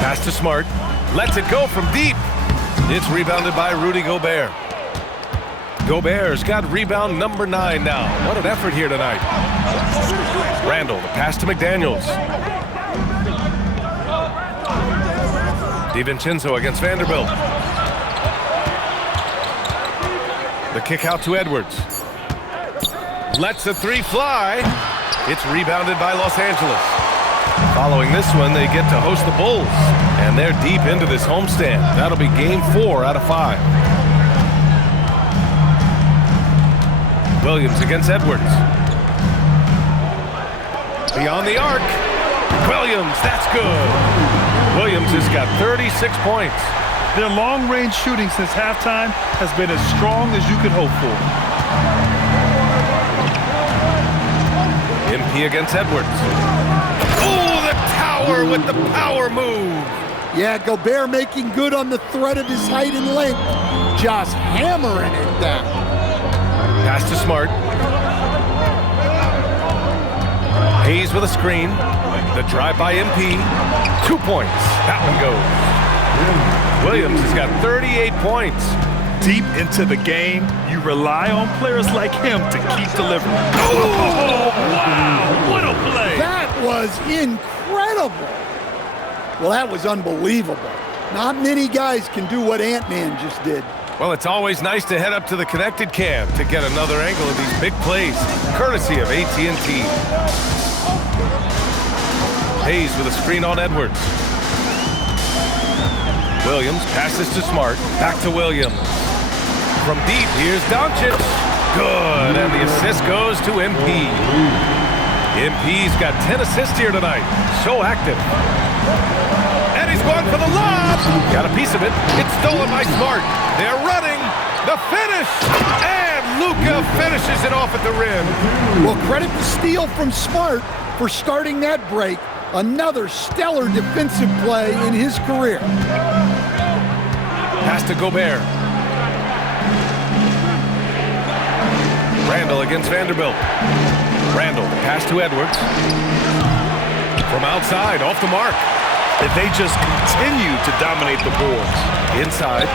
Pass to Smart. Lets it go from deep. It's rebounded by Rudy Gobert. Gobert's got rebound number 9 now. What an effort here tonight. Randall, the pass to McDaniels. DiVincenzo against Vanderbilt. The kick out to Edwards. Lets the 3 fly. It's rebounded by Los Angeles. Following this one, they get to host the Bulls. And they're deep into this homestand. That'll be game 4 out of 5. Williams against Edwards. Beyond the arc. Williams, that's good. Williams has got 36 points. Their long-range shooting since halftime has been as strong as you could hope for. MP against Edwards. Oh, the tower with the power move. Yeah, Gobert making good on the threat of his height and length. Just hammering it down. Pass to Smart. Hayes with a screen. The drive by MP. 2 points. That one goes. Williams has got 38 points. Deep into the game, you rely on players like him to keep delivering. Oh, wow! What a play! That was incredible. Well, that was unbelievable. Not many guys can do what Ant-Man just did. Well, it's always nice to head up to the connected cam to get another angle of these big plays, courtesy of AT&T. Hayes with a screen on Edwards. Williams passes to Smart. Back to Williams. From deep, here's Doncic. Good, and the assist goes to MP. MP's got 10 assists here tonight. So active. And he's going for the lob. Got a piece of it. It's stolen by Smart. They're running. The finish. And Luka finishes it off at the rim. Well, credit the steal from Smart for starting that break. Another stellar defensive play in his career. Pass to Gobert. Randall against Vanderbilt. Randall, pass to Edwards. From outside, off the mark. And they just continue to dominate the boards. Inside.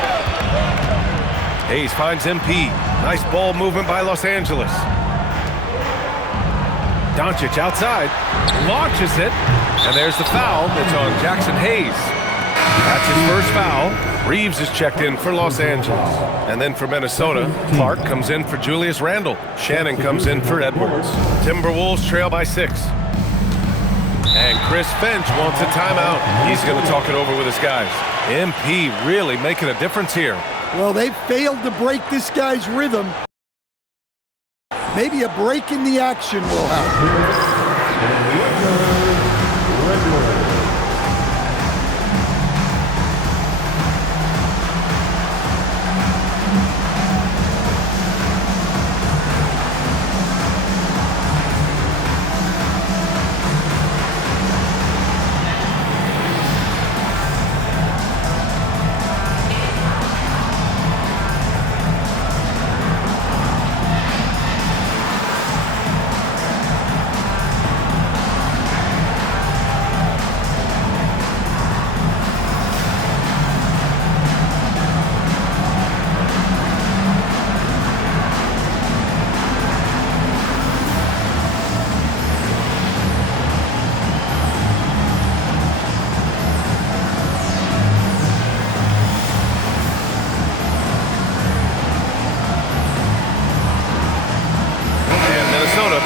Hayes finds MP. Nice ball movement by Los Angeles. Doncic outside. Launches it. And there's the foul. It's on Jackson Hayes. That's his first foul. Reeves is checked in for Los Angeles. And then for Minnesota, Clark comes in for Julius Randle. Shannon comes in for Edwards. Timberwolves trail by 6. And Chris Finch wants a timeout. He's going to talk it over with his guys. MP really making a difference here. Well, they failed to break this guy's rhythm. Maybe a break in the action will help.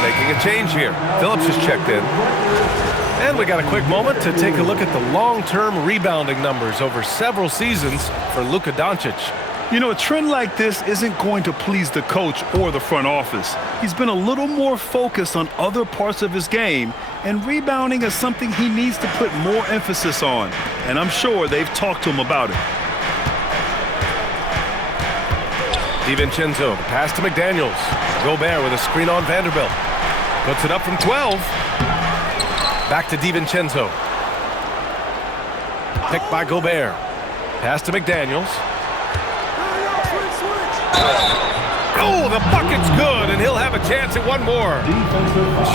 Making a change here. Phillips is checked in. And we got a quick moment to take a look at the long-term rebounding numbers over several seasons for Luka Doncic. You know, a trend like this isn't going to please the coach or the front office. He's been a little more focused on other parts of his game, and rebounding is something he needs to put more emphasis on. And I'm sure they've talked to him about it. DiVincenzo, the pass to McDaniels. Gobert with a screen on Vanderbilt. Puts it up from 12. Back to DiVincenzo. Picked by Gobert. Pass to McDaniels. Oh, the bucket's good, and he'll have a chance at one more.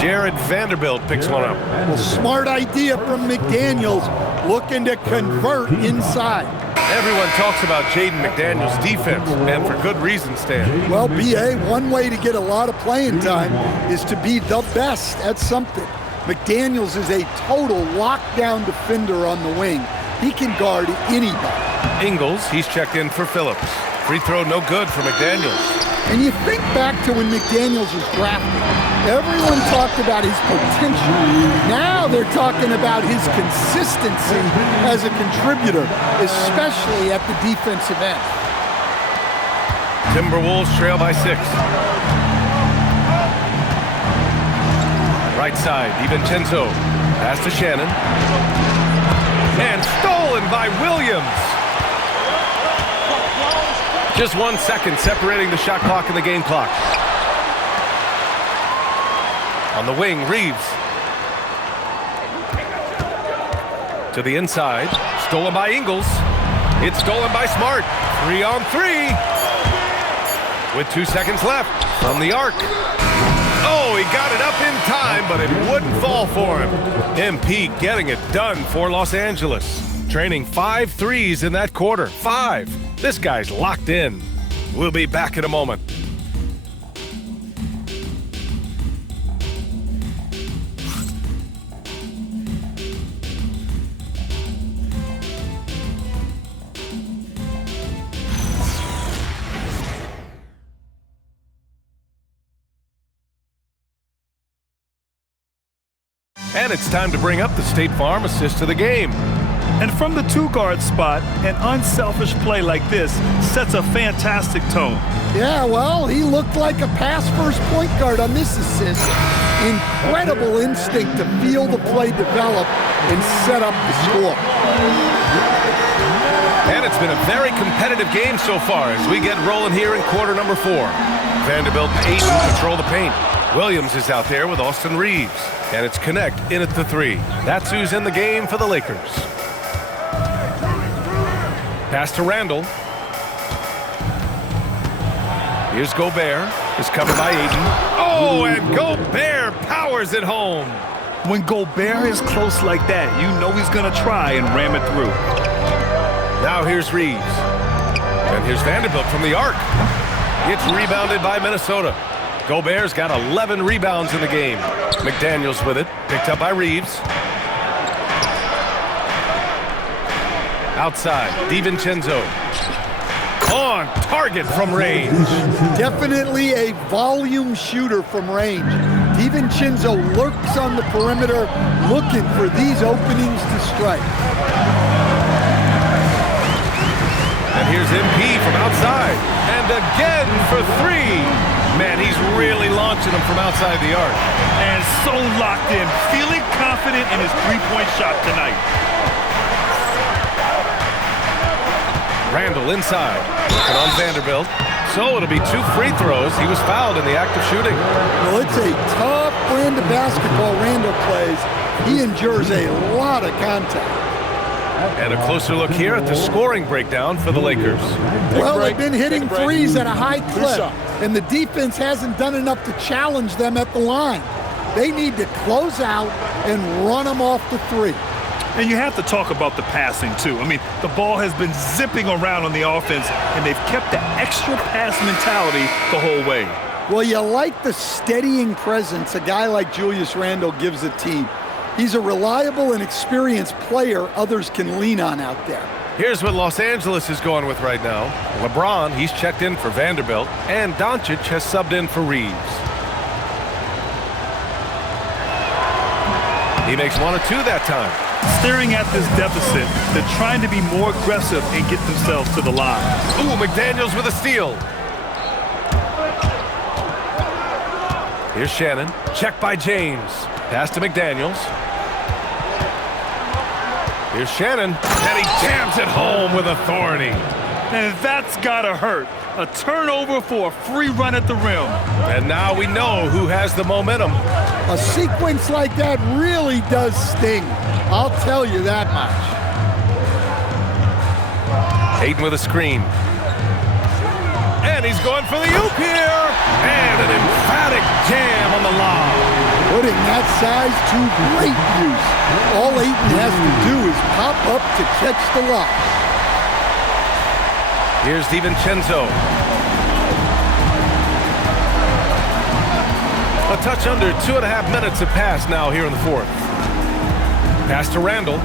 Jared Vanderbilt picks one up. Well, smart idea from McDaniels. looking to convert inside. Everyone talks about Jaden McDaniels' defense, and for good reason, Stan. Well, B.A., one way to get a lot of playing time is to be the best at something. McDaniels is a total lockdown defender on the wing. He can guard anybody. Ingles, he's checked in for Phillips. Free throw no good for McDaniels. And you think back to when McDaniels was drafted. Everyone talked about his potential. Now they're talking about his consistency as a contributor, especially at the defensive end. Timberwolves trail by 6. Right side, DiVincenzo. Pass to Shannon. And stolen by Williams. Just 1 second separating the shot clock and the game clock. On the wing, Reeves. To the inside. Stolen by Ingles. It's stolen by Smart. 3 on 3. With 2 seconds left from the arc. Oh, he got it up in time, but it wouldn't fall for him. MP getting it done for Los Angeles. Training 5 threes in that quarter. 5. This guy's locked in. We'll be back in a moment. And it's time to bring up the State Farm assist to the game. And from the two-guard spot, an unselfish play like this sets a fantastic tone. Yeah, well, he looked like a pass-first point guard on this assist. Incredible instinct to feel the play develop and set up the score. And it's been a very competitive game so far as we get rolling here in quarter number 4. Vanderbilt and Ayton control the paint. Williams is out there with Austin Reeves. And it's Connect in at the 3. That's who's in the game for the Lakers. Pass to Randall. Here's Gobert. Is covered by Ayton. Oh, and Gobert powers it home. When Gobert is close like that, you know he's going to try and ram it through. Now here's Reeves. And here's Vanderbilt from the arc. It's rebounded by Minnesota. Gobert's got 11 rebounds in the game. McDaniels with it. Picked up by Reeves. Outside, DiVincenzo. On target from range. Definitely a volume shooter from range. DiVincenzo lurks on the perimeter, looking for these openings to strike. And here's MP from outside. And again for 3. Man, he's really launching them from outside the arc. And so locked in, feeling confident in his three-point shot tonight. Randall inside, looking on Vanderbilt. So it'll be 2 free throws. He was fouled in the act of shooting. Well, it's a tough brand of basketball Randall plays. He endures a lot of contact. And a closer look here at the scoring breakdown for the Lakers. Well, they've been hitting threes at a high clip, and the defense hasn't done enough to challenge them at the line. They need to close out and run them off the 3. And you have to talk about the passing, too. I mean, the ball has been zipping around on the offense, and they've kept the extra pass mentality the whole way. Well, you like the steadying presence a guy like Julius Randle gives a team. He's a reliable and experienced player others can lean on out there. Here's what Los Angeles is going with right now. LeBron, he's checked in for Vanderbilt, and Doncic has subbed in for Reeves. He makes 1 or 2 that time. Staring at this deficit, they're trying to be more aggressive and get themselves to the line. Ooh, McDaniels with a steal. Here's Shannon. Check by James. Pass to McDaniels. Here's Shannon. And he jams it home with authority. And that's gotta hurt. A turnover for a free run at the rim. And now we know who has the momentum. A sequence like that really does sting. I'll tell you that much. Ayton with a screen. And he's going for the oop here. And an emphatic jam on the lob. putting that size to great use. All Ayton has to do is pop up to catch the lob. Here's DiVincenzo. A touch under 2.5 minutes have passed now here in the fourth. Pass to Randall.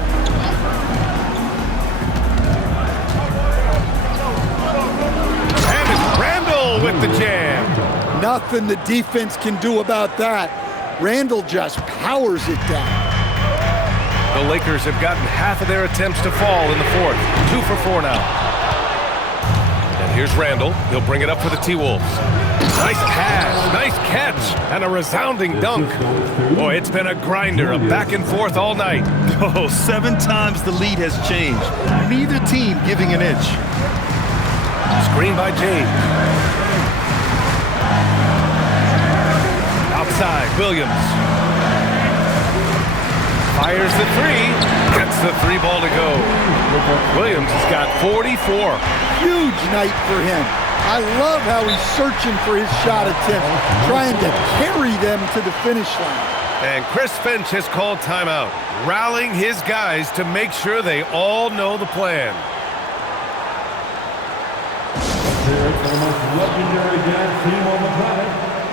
And it's Randall with the jam. Nothing the defense can do about that. Randall just powers it down. The Lakers have gotten half of their attempts to fall in the fourth. 2 for 4 now. And here's Randall. He'll bring it up for the T-Wolves. Nice pass, nice catch, and a resounding dunk. Boy, it's been a grinder, a back and forth all night. Oh, 7 times the lead has changed. Neither team giving an inch. Screen by James. Outside, Williams. Fires the three. Gets the 3 ball to go. Williams has got 44. Huge night for him. I love how he's searching for his shot attempts, trying to carry them to the finish line. And Chris Finch has called timeout, rallying his guys to make sure they all know the plan. Here for the most legendary dance team on the planet,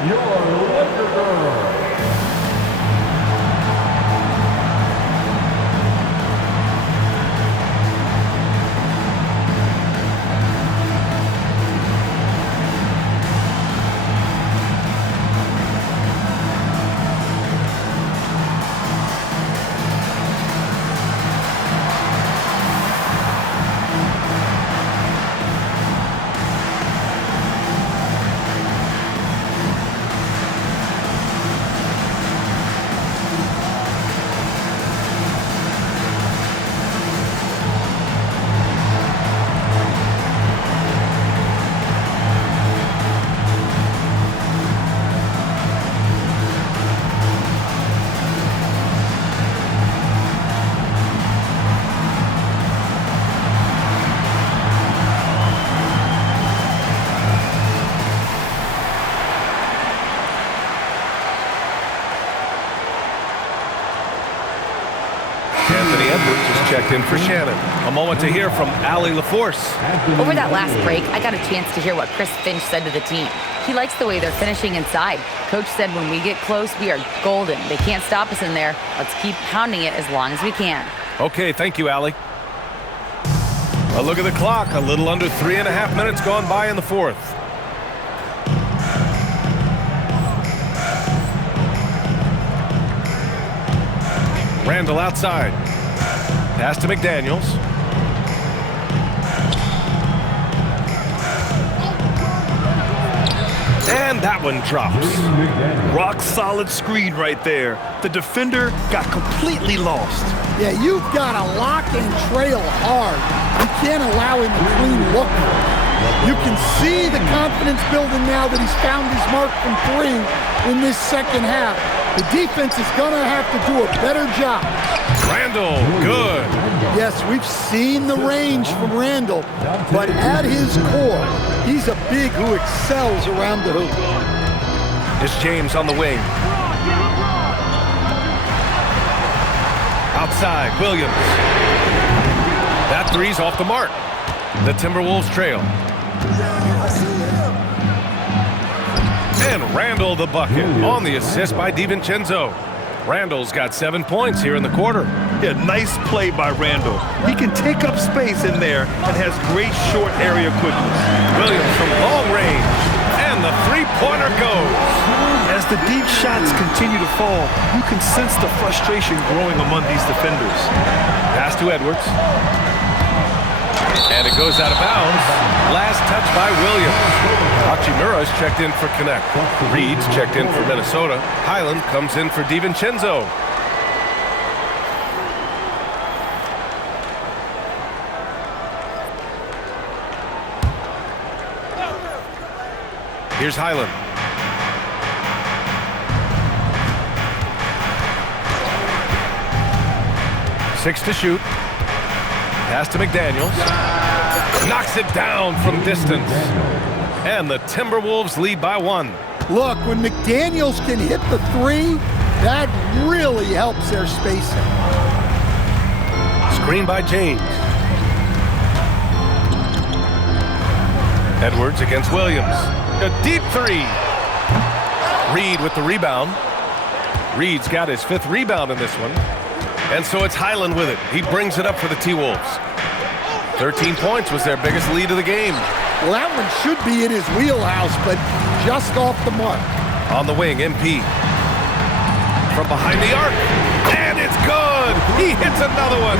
your Laker Girl. Checked in for Shannon. A moment to hear from Allie LaForce. Over that last break, I got a chance to hear what Chris Finch said to the team. He likes the way they're finishing inside. Coach said when we get close, we are golden. They can't stop us in there. Let's keep pounding it as long as we can. Okay, thank you, Allie. A look at the clock. A little under 3.5 minutes gone by in the fourth. Randall outside. Pass to McDaniels. And that one drops. Rock solid screen right there. The defender got completely lost. Yeah, you've got to lock and trail hard. You can't allow him to clean look. You can see the confidence building now that he's found his mark from 3 in this second half. The defense is going to have to do a better job. Randall, good. Yes, we've seen the range from Randall, but at his core, he's a big who excels around the hoop. It's James on the wing. Outside, Williams. That three's off the mark. The Timberwolves trail. And Randall the bucket on the assist by DiVincenzo. Randall's got 7 points here in the quarter. Yeah, nice play by Randall. He can take up space in there and has great short area quickness. Williams from long range. And the three-pointer goes. As the deep shots continue to fall, you can sense the frustration growing among these defenders. Pass to Edwards. And it goes out of bounds. Last touch by Williams. Hachimura's checked in for Connect. Reed's checked in for Minnesota. Highland comes in for DiVincenzo. Here's Highland. Six to shoot. Pass to McDaniels. Knocks it down from distance. And the Timberwolves lead by 1. Look, when McDaniels can hit the 3, That really helps their spacing. Screen by James. Edwards against Williams. A deep three. Reed with the rebound. Reed's got his 5th rebound in this one. And so it's Highland with it. He brings it up for the T-Wolves. 13 points was their biggest lead of the game. Well, that one should be in his wheelhouse, but just off the mark. On the wing, MP. From behind the arc. And it's good. He hits another one.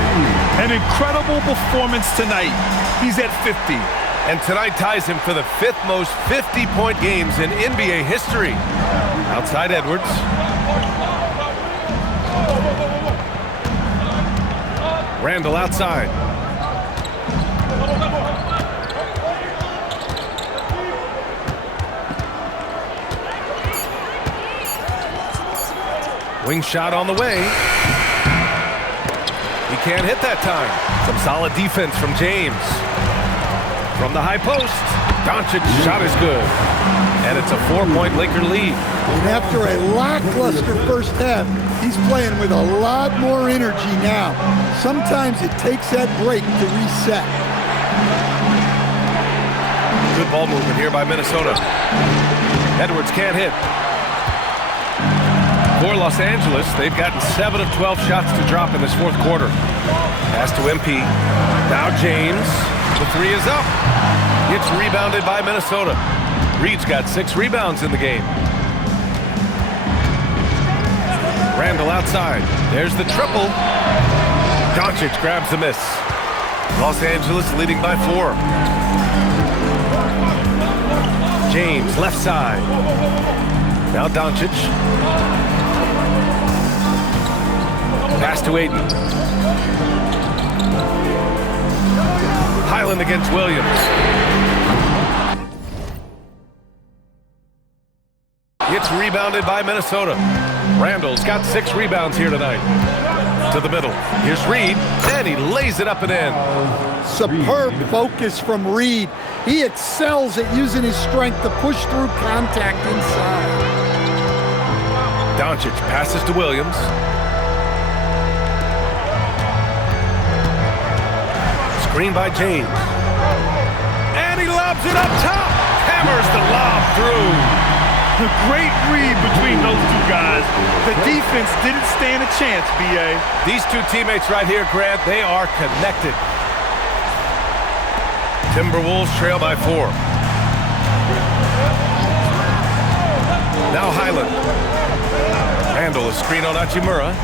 An incredible performance tonight. He's at 50. And tonight ties him for the 5th most 50-point games in NBA history. Outside Edwards. Randall outside. Wing shot on the way. He can't hit that time. Some solid defense from James. From the high post, Doncic's shot is good. And it's a 4-point Laker lead. And after a lackluster first half, he's playing with a lot more energy now. Sometimes it takes that break to reset. Good ball movement here by Minnesota. Edwards can't hit. For Los Angeles, they've gotten 7 of 12 shots to drop in this 4th quarter. Pass to MP. Now James. The 3 is up. It's rebounded by Minnesota. Reed's got 6 rebounds in the game. Randall outside. There's the triple. Doncic grabs the miss. Los Angeles leading by 4. James left side. Now Doncic. Pass to Aiden. Highland against Williams. It's rebounded by Minnesota. Randall's got 6 rebounds here tonight. To the middle. Here's Reed, and he lays it up and in. Superb focus from Reed. He excels at using his strength to push through contact inside. Doncic passes to Williams. Screen by James. And he lobs it up top. Hammers the lob through. A great read between those 2 guys. The defense didn't stand a chance, B.A. These 2 teammates right here, Grant, they are connected. Timberwolves trail by 4. Now Highland. Handle a screen on Hachimura.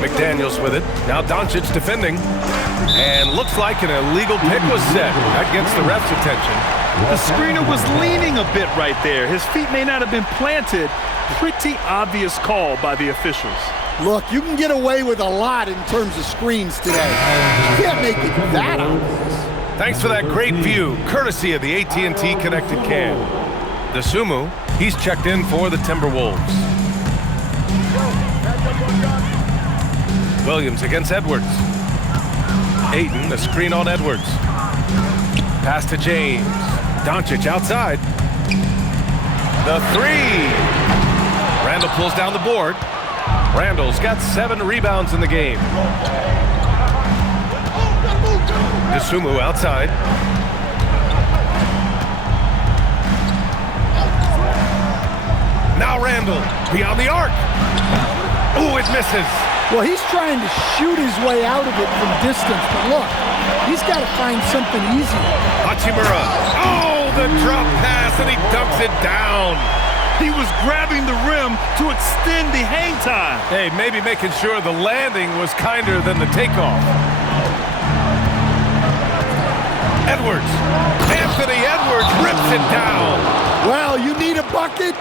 McDaniels with it. Now Doncic defending. And looks like an illegal pick was set. That gets the ref's attention. The screener was leaning a bit right there. His feet may not have been planted. Pretty obvious call by the officials. Look, you can get away with a lot in terms of screens today. You can't make it that obvious. Thanks for that great view, courtesy of the AT&T Connected Cam. Dosunmu, he's checked in for the Timberwolves. Williams against Edwards. Ayton, a screen on Edwards. Pass to James. Doncic outside. The 3. Randall pulls down the board. Randall's got 7 rebounds in the game. Dosunmu outside. Now Randall beyond the arc. Ooh, it misses. Well, he's trying to shoot his way out of it from distance, but look, he's got to find something easy. Hachimura. Oh, the drop pass, and he dunks it down. He was grabbing the rim to extend the hang time. Hey, maybe making sure the landing was kinder than the takeoff. Edwards. Anthony Edwards rips it down. Well, you need a bucket?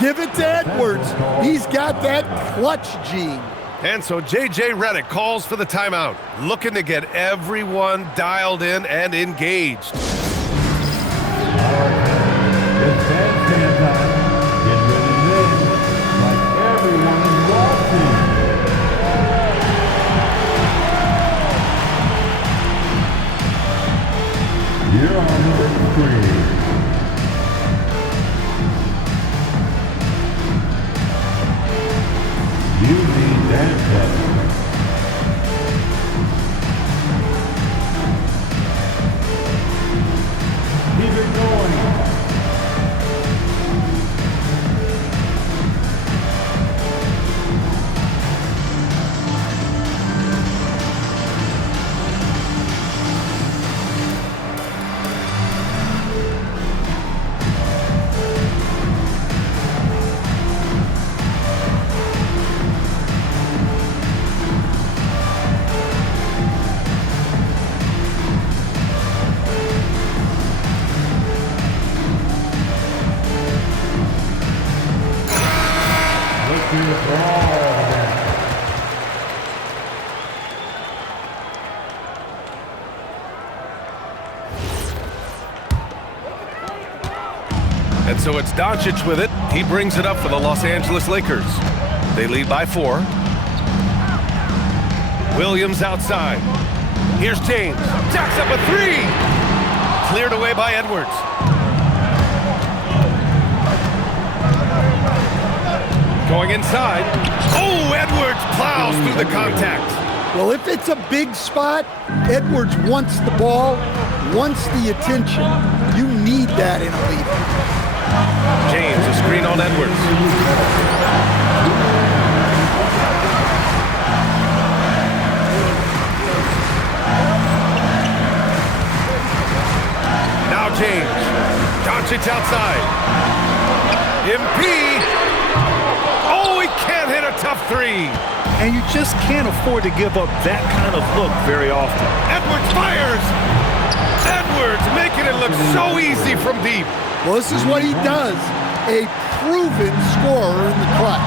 Give it to Edwards. He's got that clutch gene. And so J.J. Redick calls for the timeout, looking to get everyone dialed in and engaged. It's bandstand time. Get ready to like everyone is watching. You're on the screen. And so it's Doncic with it. He brings it up for the Los Angeles Lakers. They lead by 4. Williams outside. Here's James. Jacks up a 3. Cleared away by Edwards. Going inside. Oh, Edwards plows through the contact. Well, if it's a big spot, Edwards wants the ball, wants the attention. You need that in a lead. James, a screen on Edwards. Now James. Doncic outside. MP. Oh, he can't hit a tough 3. And you just can't afford to give up that kind of look very often. Edwards fires! Edwards making it look so easy from deep. Well, this is what he does. A proven scorer in the clutch.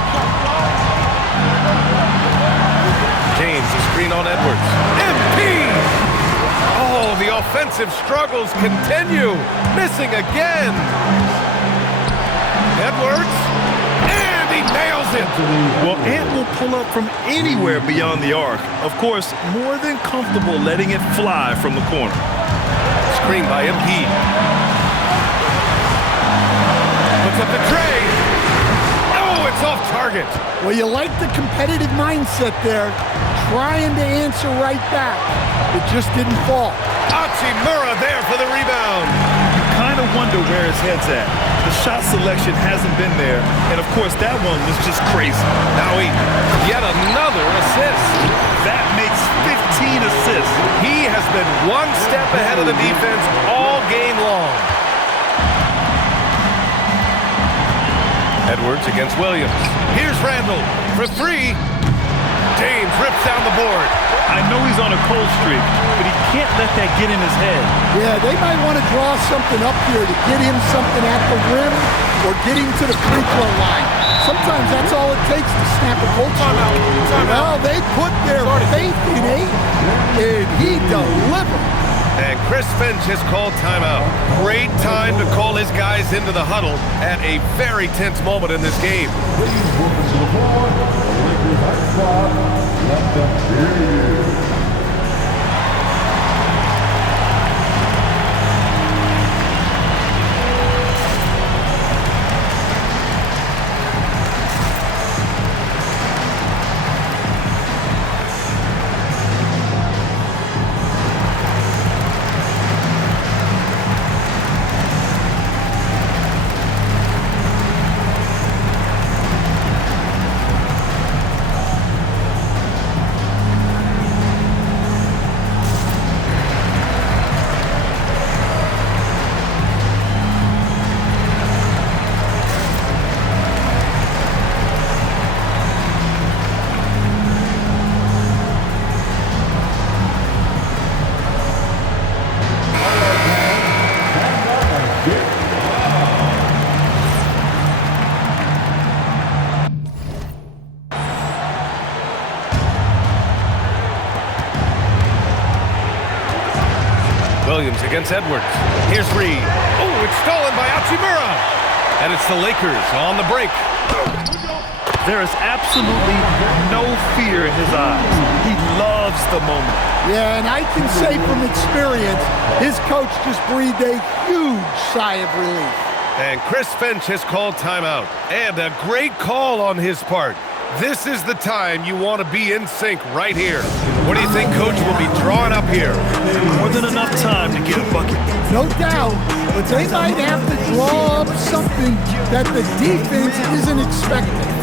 James, a screen on Edwards. MP! Oh, the offensive struggles continue. Missing again. Edwards. And he nails it. Well, Ant will pull up from anywhere beyond the arc. Of course, more than comfortable letting it fly from the corner. Screen by MP. Puts up the tray. Oh, it's off target. Well, you like the competitive mindset there, trying to answer right back. It just didn't fall. Hachimura there for the rebound. You kind of wonder where his head's at. The shot selection hasn't been there, and of course that one was just crazy. Now yet another assist. That makes 15 assists. He has been one step ahead of the defense all game long. Edwards against Williams. Here's Randall for 3. James rips down the board. I know he's on a cold streak, but he can't let that get in his head. Yeah, they might want to draw something up here to get him something at the rim or get him to the free throw line. Sometimes that's all it takes to snap a cold streak. Well, they put their faith in 8, and he delivered. And Chris Finch has called timeout. Great time to call his guys into the huddle at a very tense moment in this game. Please welcome to the floor, the Lakers high squad. Let them hear you. Williams against Edwards. Here's Reed. Oh, it's stolen by Hachimura. And it's the Lakers on the break. There is absolutely no fear in his eyes. He loves the moment. Yeah, and I can say from experience, his coach just breathed a huge sigh of relief. And Chris Finch has called timeout. And a great call on his part. This is the time you want to be in sync right here. What do you think Coach will be drawing up here? More than enough time to get a bucket. No doubt, but they might have to draw up something that the defense isn't expecting.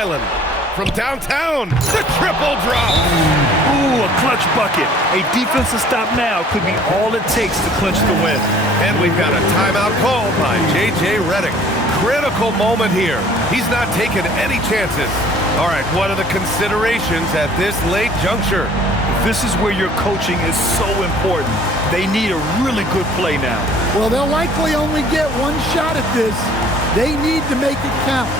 Island. From downtown, the triple drop. Ooh, a clutch bucket. A defensive stop now could be all it takes to clinch the win. And we've got a timeout called by J.J. Redick. Critical moment here. He's not taking any chances. All right, what are the considerations at this late juncture? This is where your coaching is so important. They need a really good play now. Well, they'll likely only get one shot at this. They need to make it count.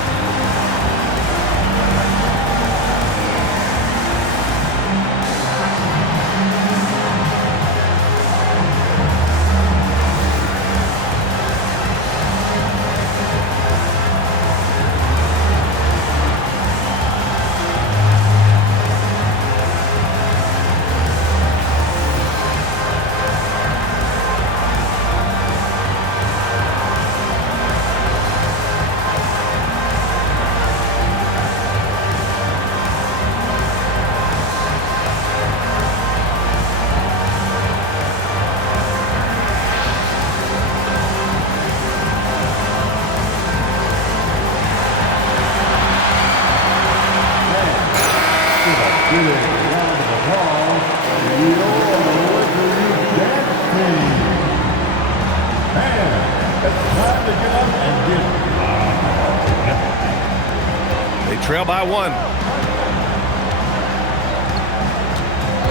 They trail by one.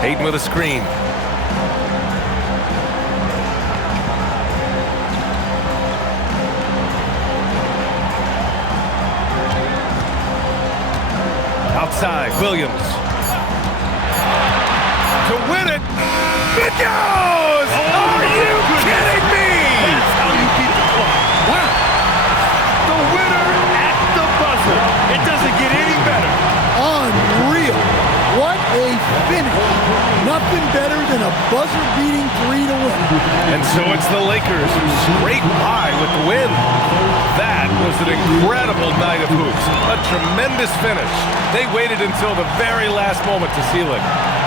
Hayden with a screen. Outside, Williams. To win it. It goes! Are you kidding me? That's how you beat the clock. Wow. The winner at the buzzer. It doesn't get any better. Unreal. What a finish. Nothing better than a buzzer-beating 3 to win. And so it's the Lakers who scrape by with the win. That was an incredible night of hoops. A tremendous finish. They waited until the very last moment to seal it.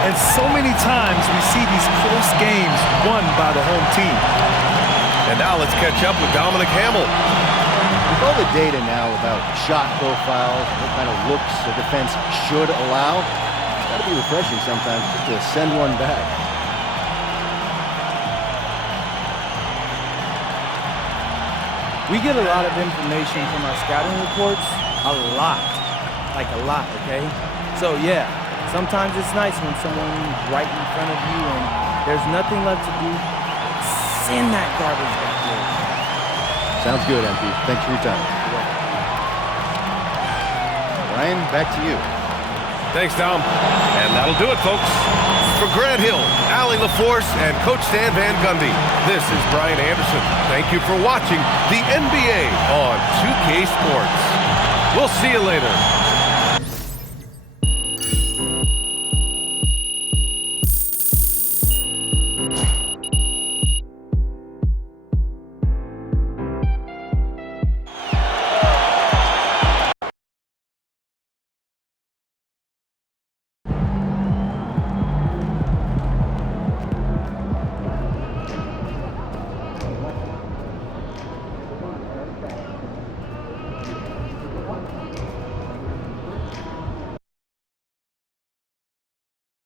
And so many times we see these close games won by the home team. And now let's catch up with Dominic Hamill. With all the data now about shot profiles, what kind of looks a defense should allow, it's got to be refreshing sometimes just to send one back. We get a lot of information from our scouting reports, a lot, okay? So yeah, sometimes it's nice when someone's right in front of you and there's nothing left to do. Send that garbage back there. Sounds good, MP. Thanks for your time. Ryan, back to you. Thanks, Dom. And that'll do it, folks. For Grant Hill, Allie LaForce, and Coach Stan Van Gundy, this is Brian Anderson. Thank you for watching the NBA on 2K Sports. We'll see you later.